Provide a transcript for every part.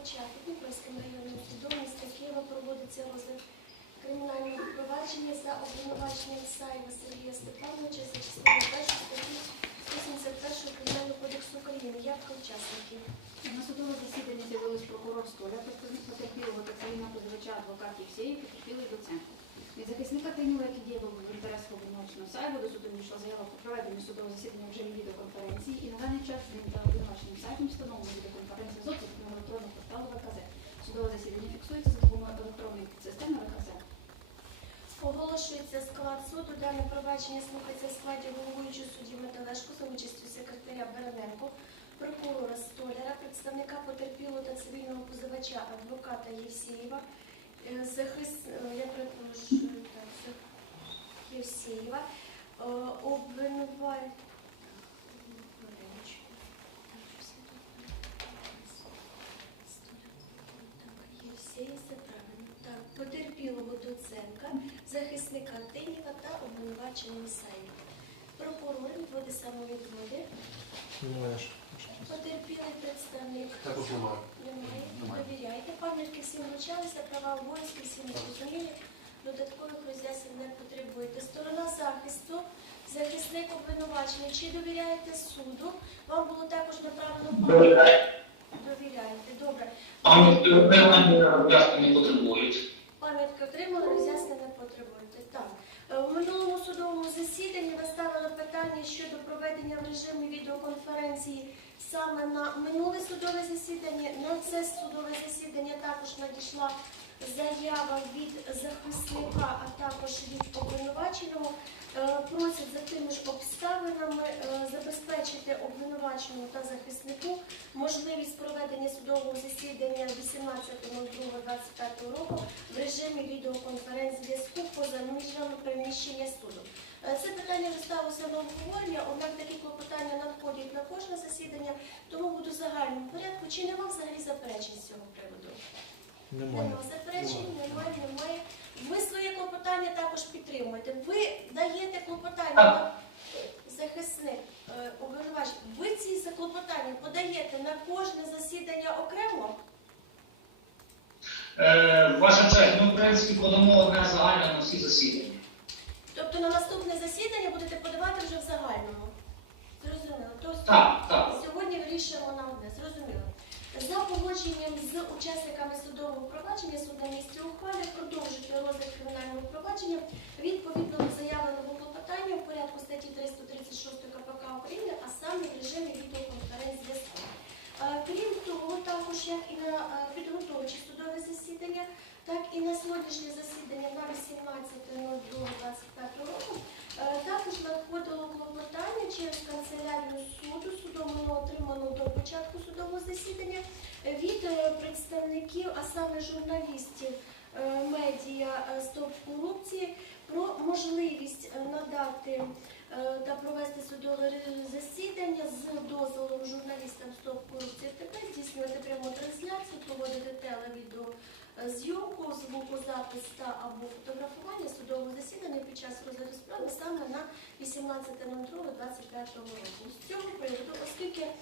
початку Дніпровським районним судом міста Києва проводиться розгляд кримінального провадження за обвинуваченням Саєва Сергія Степановича за частиною першої статті 81 Кримінального кодексу України. Явка учасників. На судове засідання з'явились прокурор Столя, представник потерпілого та країна позивача адвокат Євсеїв, потерпілий доценко. Від захисника Тиніла, який діяв в інтересах обвинуваченого Сайбу, до суду надійшла заява про проведення судового засідання в відеоконференції і на даний час ним та обвинуваченим сайтом встановлено відеоконференція з обсягом електронного порталу ВКЗ. Судове засідання фіксується за допомогою електронної підсистеми ВКЗ. Оголошується склад суду. Дане провадження слухається в складі головуючого судді Металешко за участю секретаря Берененко, прокурора Столяра, представника потерпілого та цивільного позивача адвоката Євсеєва, е, захис... е, я перепрошую, так, Євсеєва, е, обвинуваль... Хвилиночку. Так, щось я тут Так, Євсеєв, все правильно. Так, потерпілого Доценка, захисника Тиніва та обвинуваченого Сайва. Прокурор відводи самовідводи, потерпілий представник. Також немає. Немає. Немає. Довіряйте. Пам'ятки всім вручалися, права обов'язки всім зрозумілі. Додаткових роз'яснень не потребуєте. Сторона захисту, захисник обвинувачення. Чи довіряєте суду? Вам було також направлено пам'ятку. Довіряєте. Добре. Пам'ятки отримання обов'язки не потребують. Пам'ятки отримали, роз'яснення не потребуєте. Так. Е, У минулому судовому засіданні ви ставили питання щодо проведення в режимі відеоконференції саме на минуле судове засідання. На це судове засідання також надійшла заява від захисника, а також від обвинуваченого. Е, Просять за тими ж обставинами е, забезпечити обвинуваченому та захиснику можливість проведення судового засідання 18.02.25 року в режимі відеоконференц-зв'язку поза межами приміщення суду. Е, Це питання вже сталося на обговорення, однак такі клопотання надходять на кожне засідання, тому буду в загальному порядку. Чи нема взагалі заперечень з цього приводу? Немає. Нема заперечень, немає, немає. Ви своє клопотання також підтримуєте. Ви даєте клопотання на захисник, е, обвинувач. Ви ці клопотання подаєте на кожне засідання окремо? Е, ваша честь, ми в принципі подамо одне загальне на всі засідання. Тобто на наступне засідання будете подавати вже в загальному. Зрозуміло. Тобто Так, сьогодні вирішуємо. Зрозуміло. За погодженням з учасниками судового провадження суд на місці продовжити розгляд кримінального провадження відповідно до заявленого клопотання в порядку статті 336 КПК України, а саме в режимі відеоконференц-зв'язку. Е, Крім того, також як і на е, підготовчі судові засідання, так і на сьогоднішнє засідання на 18.02.25 року також надходило клопотання через канцелярію суду, судом воно отримано до початку судового засідання. Е, від е, представників, а саме журналістів е, медіа е, Стоп корупції про можливість е, надати е, та провести судове засідання з дозволом журналістам Стоп корупції ТП, здійснювати пряму трансляцію, проводити телевідео е, зйомку, звукозапис та або фотографування судового засідання під час розгляду справи саме на 18.02.25 року. З цього приводу, оскільки е,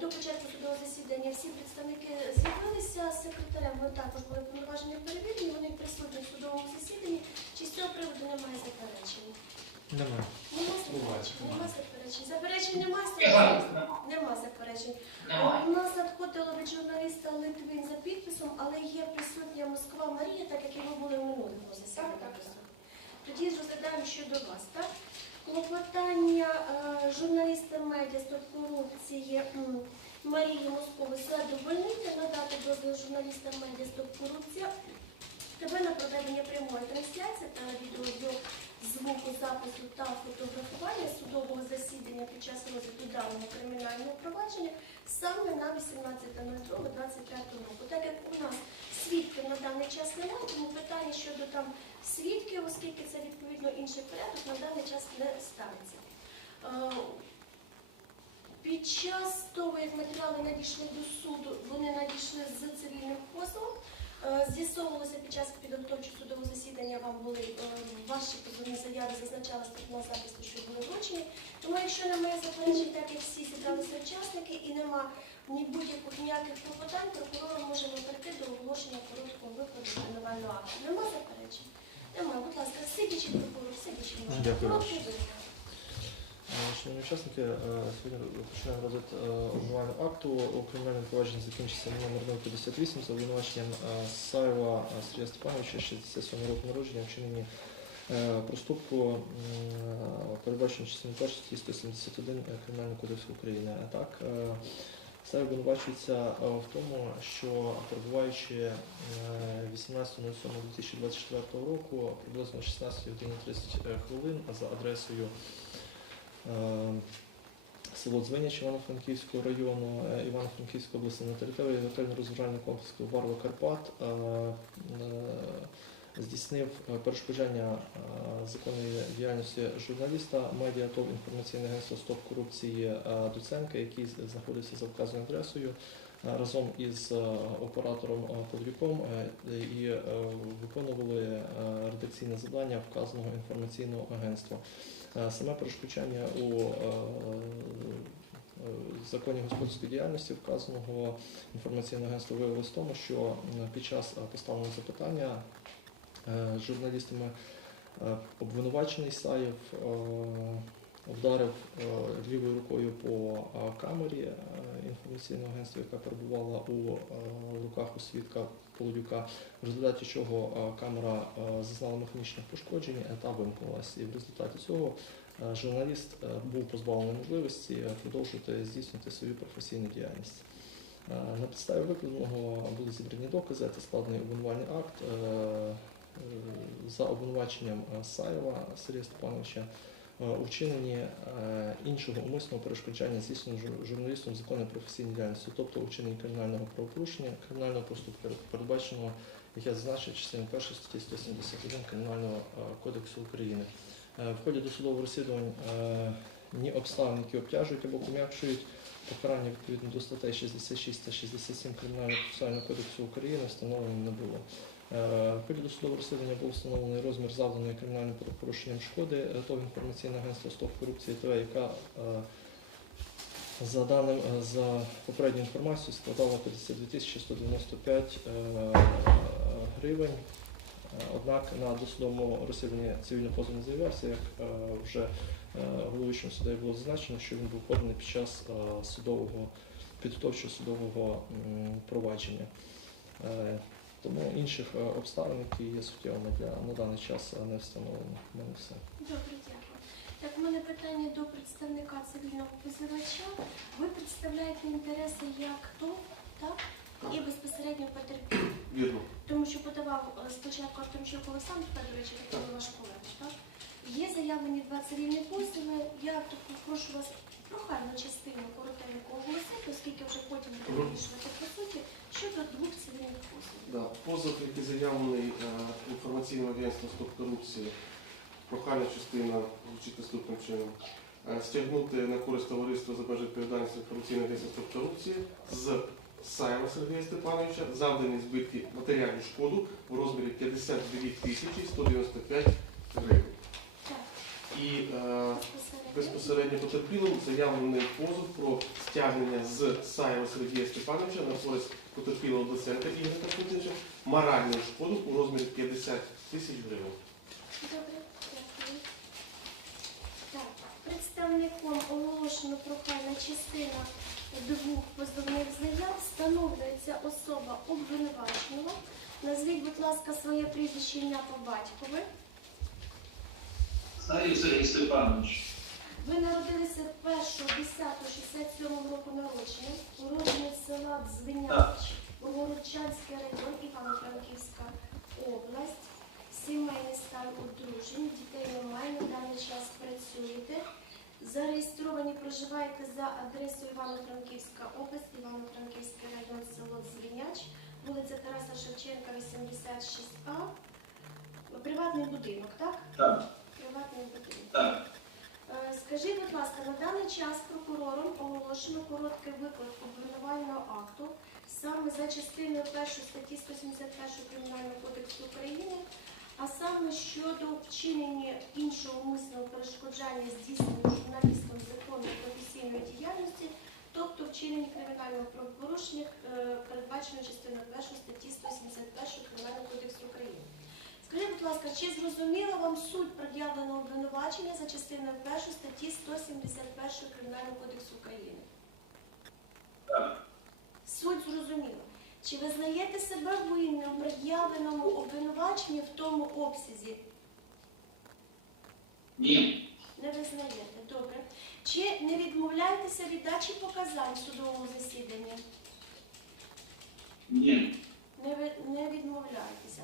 до початку судового засідання всі представники з'явилися з секретарем, ми також були повноважені перевірені, вони присутні в судовому засіданні. Чи з цього приводу немає заперечень? Немає. Нема Немає. заперечень. Нема заперечень. Заперечень немає. Нема заперечень. У нас надходило від журналіста Литвин за підписом, але є присутня Москва Марія, так як і ви були в минулому засіданні. Тоді розглядаємо щодо вас, так? Клопотання е, журналіста медіа корупції Марії Москови задовольнити, надати дозвіл журналістам медіа корупція тебе на проведення прямої трансляції та запису та фотографування судового засідання під час розгляду даного кримінального провадження саме на 18.02.25 року. Так як у нас свідків на даний час немає, тому питання щодо там свідків, оскільки це відповідно інший порядок, на даний час не ставиться. Е, Під час того, як матеріали надійшли до суду, вони надійшли з цивільним позовом. Е, З'ясовувалося під час підготовчого судового засідання вам були е, ваші позовні заяви, зазначала сторона захисту, що були вручені. Тому якщо немає заперечень, так як всі зібралися учасники і нема ні будь-яких ніяких клопотань, прокурор може перейти до оголошення короткого викладу обвинувального акту. Нема заперечень? Немає, будь ласка, сидячи прокурор, сидячи може. Дякую. Короткий виклад. Е, Шановні учасники, е, сьогодні починаємо розгляд е, обвинувального акту. У кримінальному провадженні закінчиться номер 058 за обвинуваченням Саєва Сергія Степановича, 67 року народження, вчинені проступку, м, передбачено частиною 1 статті 171 Кримінального кодексу України. А так, е, Саєв обвинувачується в тому, що перебуваючи е, 18.07.2024 року, приблизно 16 годині 30 хвилин за адресою село Дзвиняч Івано-Франківського району е, Івано-Франківської області на території готельно-розважального комплексу Варва Карпат е, е, здійснив перешкодження е, законної діяльності журналіста медіа ТОВ інформаційне агентство Стоп корупції е, Дуценка, який знаходиться за вказаною адресою. Е, Разом із е, оператором е, е, і виконували редакційне завдання вказаного інформаційного агентства. Саме перешкоджання у законі господарської діяльності вказаного інформаційного агентства виявилось в тому, що під час поставленого запитання журналістами обвинувачений Саєв вдарив е, лівою рукою по е, камері е, інформаційного агентства, яка перебувала у руках у свідка Полудюка, в результаті чого камера зазнала механічних пошкоджень та вимкнулася. І в результаті цього журналіст був позбавлений можливості продовжувати здійснювати свою професійну діяльність. На підставі викладеного були зібрані докази та складений обвинувальний акт за обвинуваченням Саєва Сергія Степановича у вчиненні е, іншого умисного перешкоджання здійсненого жур- журналістом законної професійної діяльності, тобто у кримінального правопорушення, кримінального проступку, передбаченого, як я зазначив, частиною 1 статті 171 Кримінального е, кодексу України. Е, В ході досудового розслідувань е, ні обставин, які обтяжують або пом'якшують покарання відповідно до статей 66 та 67 Кримінального процесуального кодексу України встановлено не було. Е, В розслідування був встановлений розмір завданої кримінальним правопорушенням шкоди е, ТОВ інформаційне агентство Стоп корупції ТВ, яка е, за даним за попередньою інформацією складала 52 195 е, гривень. Однак на досудовому розслідуванні цивільний позов не заявлявся, як вже головуючим суддею було зазначено, що він був поданий під час судового підготовчого судового провадження. Тому інших е, обставин, які є суттєвими для на даний час е, не встановлено. Мене все. Добре, дякую. Так, у мене питання до представника цивільного позивача. Ви представляєте інтереси як хто, так? І безпосередньо потерпілий. Вірно. Тому що подавав е, спочатку Артемчук Олександр Федорович, а потім ваш колега, так? Є заявлені два цивільні позови. Я прошу вас прохальну частину коротенько оголосити, оскільки вже потім буде вирішувати по суті, щодо двох цивільних позовів. Да. Позов, який заявлений е, інформаційним агентством «Стоп корупції», прохальна частина звучить наступним чином. Е, Стягнути на користь товариства з обмеженою відповідальністю інформаційного агентства «Стоп корупції» з Саєва Сергія Степановича завдані збитки матеріальну шкоду в розмірі 52 тисячі 195 гривень. І е, безпосередньо. потерпілим заявлений позов про стягнення з Саєва Сергія Степановича на користь потерпілого доцента Ігоря Константиновича моральну шкоду у розмірі 50 тисяч гривень. Добре, дякую. Представником оголошено прохальна частина двох позовних заяв встановлюється особа обвинуваченого. Назвіть, будь ласка, своє прізвище ім'я по батькові. Саїв Сергій Степанович. Ви народилися 1.10.67 року народження, уроджений села Дзвиняч, Городчанський район, Івано-Франківська область. Сімейний стан одружені, дітей немає, на даний час працюєте. Зареєстровані проживаєте за адресою Івано-Франківська область, Івано-Франківський район, село Дзвиняч, вулиця Тараса Шевченка, 86А. Приватний будинок, так? Так, Приватний будинок. так. Е, Скажіть, будь ласка, на даний час прокурором оголошено короткий виклад обвинувального акту саме за частиною 1 статті 171 Кримінального кодексу України, а саме щодо вчинення іншого умисного перешкоджання здійснення журналістом законної професійної діяльності, тобто вчинення кримінального правопорушення, е, передбачено частиною 1 статті 171 Кримінального кодексу України. Скажіть, будь ласка, чи зрозуміла вам суть пред'явленого обвинувачення за частиною 1 статті 171 Кримінального кодексу України? Суть зрозуміла. Чи визнаєте себе винним пред'явленому обвинуваченні в тому обсязі? Ні. Не визнаєте. Добре. Чи не відмовляєтеся від дачі показань в судовому засіданні? Ні. Не, ви- не відмовляєтеся.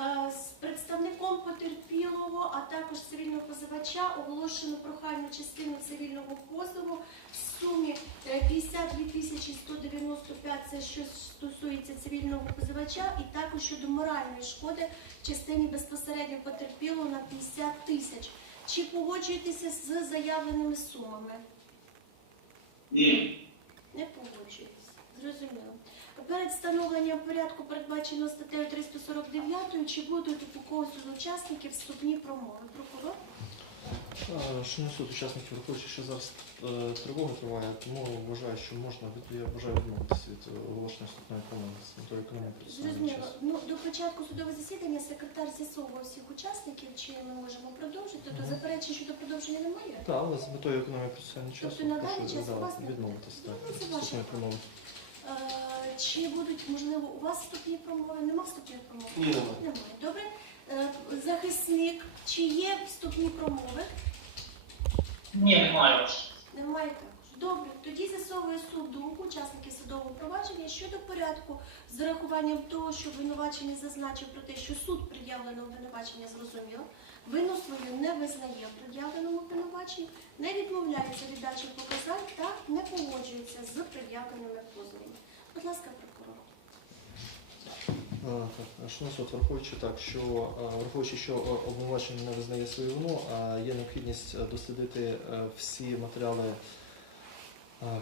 Е, З представником потерпілого, а також цивільного позивача оголошено прохальну частину цивільного позову в сумі е, 52 тисячі 195, це що стосується цивільного позивача, і також щодо моральної шкоди в частині безпосередньо потерпілого на 50 тисяч. Чи погоджуєтеся з заявленими сумами? Ні. Не погоджуєтеся. Зрозуміло. Перед встановленням порядку передбачено статтею 349, чи будуть у когось з учасників вступні промови? Прокурор? Е, Шановний суд, учасників враховуючи, що зараз е, тривога триває, тому вважаю, що можна я відмовитися від е, оголошення вступної промови з метою економії Зрозуміло. Ну, до початку судового засідання секретар з'ясовував всіх учасників, чи ми можемо продовжити, то Мгм. заперечень щодо продовження немає. Так, але з метою економії процесуального часу Тобто на даний прошу час у да, вас не- відмовитися так, Ну, це від ваше вступної промови. Е, чи будуть, можливо, у вас вступні промови? Нема вступних промов? Ні, немає. Немає. Добре. Е, захисник, чи є вступні промови? Ні, немає. Немає також. Добре, тоді з'ясовує суд думку учасників судового провадження щодо порядку з урахуванням того, що обвинувачений зазначив про те, що суд пред'явленого обвинувачення зрозумів, вину свою не визнає в пред'явленому обвинуваченні, не відмовляється від дачі показань та не погоджується з пред'явленими позовами. Будь ласка, прокурор. Шановний суд, враховуючи так, що враховуючи, що а, обвинувачений не визнає свою вину, є необхідність дослідити всі матеріали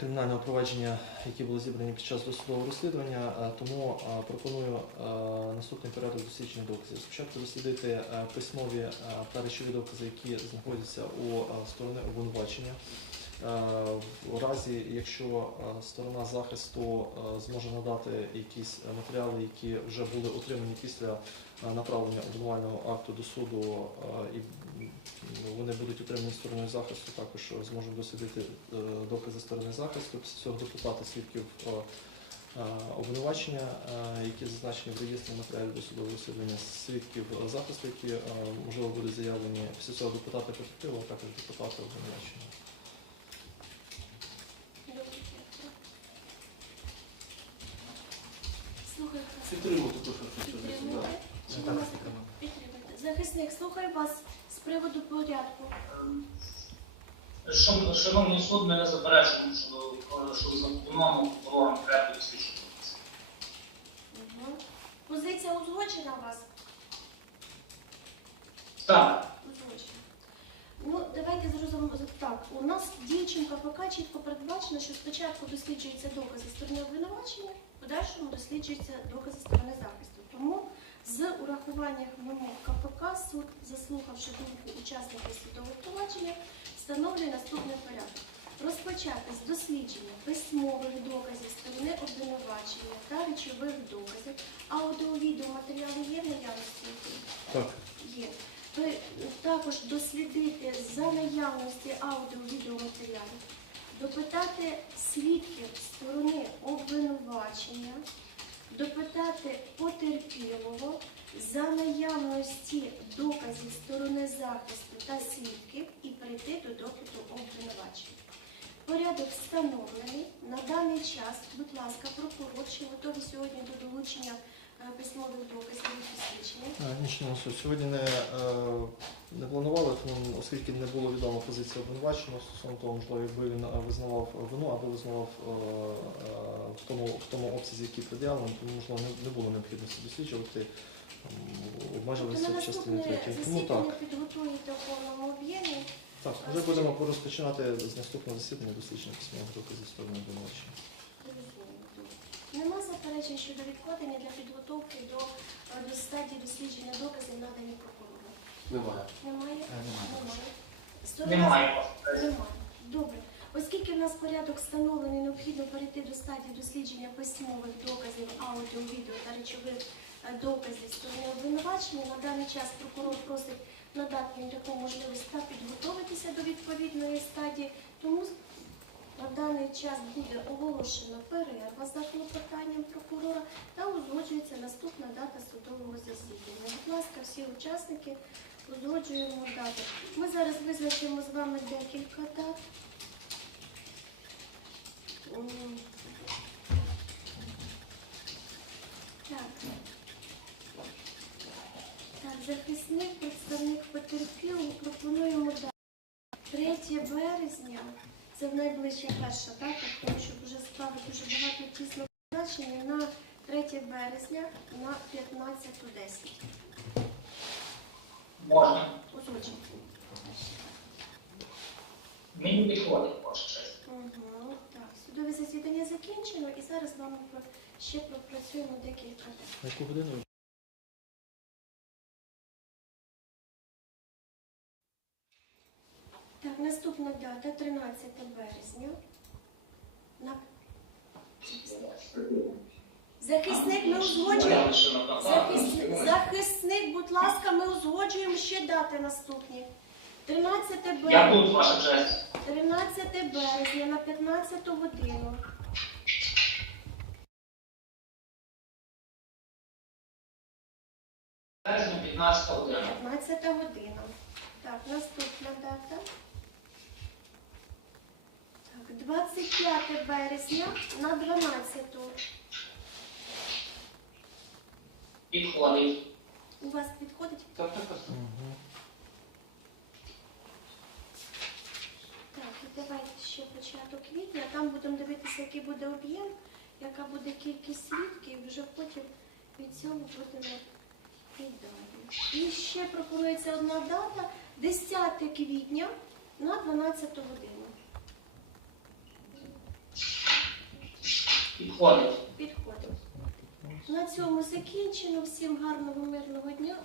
кримінального провадження, які були зібрані під час досудового розслідування, тому пропоную наступний порядок дослідження доказів. Спочатку дослідити письмові та речові докази, які знаходяться у сторони обвинувачення. Е, В разі, якщо е, сторона захисту е, зможе надати якісь матеріали, які вже були отримані після направлення обвинувального акту до суду, і вони будуть отримані стороною захисту, також зможемо дослідити докази сторони захисту, після цього допитати свідків обвинувачення, які зазначені в реєстрі матеріалів досудового розслідування, свідків захисту, які можливо будуть заявлені, після цього допитати потерпілого, а також допитати обвинувачення. Добре, дякую. Підтримуйте те, що підтримуєте? Захисник, слухаю вас з приводу порядку. Шан- Шановний суд, ми не заперечуємо щодо що запропоновано прокурором порядку дослідження. Угу. Позиція узгоджена у вас? Так. Узгоджена. Ну, давайте зрозумімо так. У нас діючим КПК чітко передбачено, що спочатку досліджуються докази сторони обвинувачення, подальшому досліджуються докази сторони захисту. Тому з урахуванням вимог КПК суд, заслухавши думку учасників судового провадження, встановлює наступний порядок. Розпочати з дослідження письмових доказів сторони обвинувачення та речових доказів. Аудіо-відео матеріали є в наявності? Так. Є. Також дослідити за наявності аудіо-відеоматеріалів, допитати свідків сторони обвинувачення, допитати потерпілого за наявності доказів сторони захисту та свідків і прийти до допиту обвинувачення. Порядок встановлений. На даний час, будь ласка, прокурор, чи готові сьогодні до долучення письмових доказів посвідчення? Нічого суд. Сьогодні не, е, не планували, тому оскільки не було відома позиція обвинуваченого стосовно того, можливо, якби він е, визнавав вину або визнавав е, в тому, в тому обсязі, який пред'явлений, тому можливо не, не було необхідності досліджувати, м, Тобто в частині третій. Тому так, підготуєте в повному об'ємі. так, вже будемо розпочинати з наступного засідання дослідження письмових доказів сторони обвинувачення. Нема заперечень щодо відкладення для підготовки до, стадії дослідження доказів надані прокурору. Немає. Немає? Е, немає. Немає. Сторона- Немає. Немає. Добре. Оскільки в нас порядок встановлений, необхідно перейти до стадії дослідження письмових доказів, аудіо, відео та речових е, доказів сторони обвинувачення. На даний час прокурор просить надати їм таку можливість та підготуватися до відповідної стадії. Тому на даний час буде оголошена перерва за клопотанням прокурора та узгоджується наступна дата судового засідання. Будь ласка, всі учасники узгоджуємо дати. Ми зараз визначимо з вами декілька дат. Так. Так, захисник, представник потерпілого, пропонуємо дату. 3 березня, це найближча перша дата, тому що вже справи дуже багато тісно призначені на 3 березня на 15.10. Можна. Узгоджено. Мені підходить, ваша честь. Угу, так, судове засідання закінчено і зараз з вами ще пропрацюємо декілька яку годину? Так, наступна дата 13 березня. На... Захисник, ми узгоджуємо. Захисник, захисник, будь ласка, ми узгоджуємо ще дати наступні. 13 Я березня, ваша честь. 13 березня на 15 годину. Березня 15 година. 15 година. Так, наступна дата. Так, 25 березня на 12. Підходить. У вас підходить? Так, так, так. Угу. Так, і давайте ще початок квітня. Там будемо дивитися, який буде об'єм, яка буде кількість свідків, і вже потім від цього будемо і далі. І ще пропонується одна дата 10 квітня на 12 годину. Підходить. Підходить. На цьому закінчено. Всім гарного, мирного дня.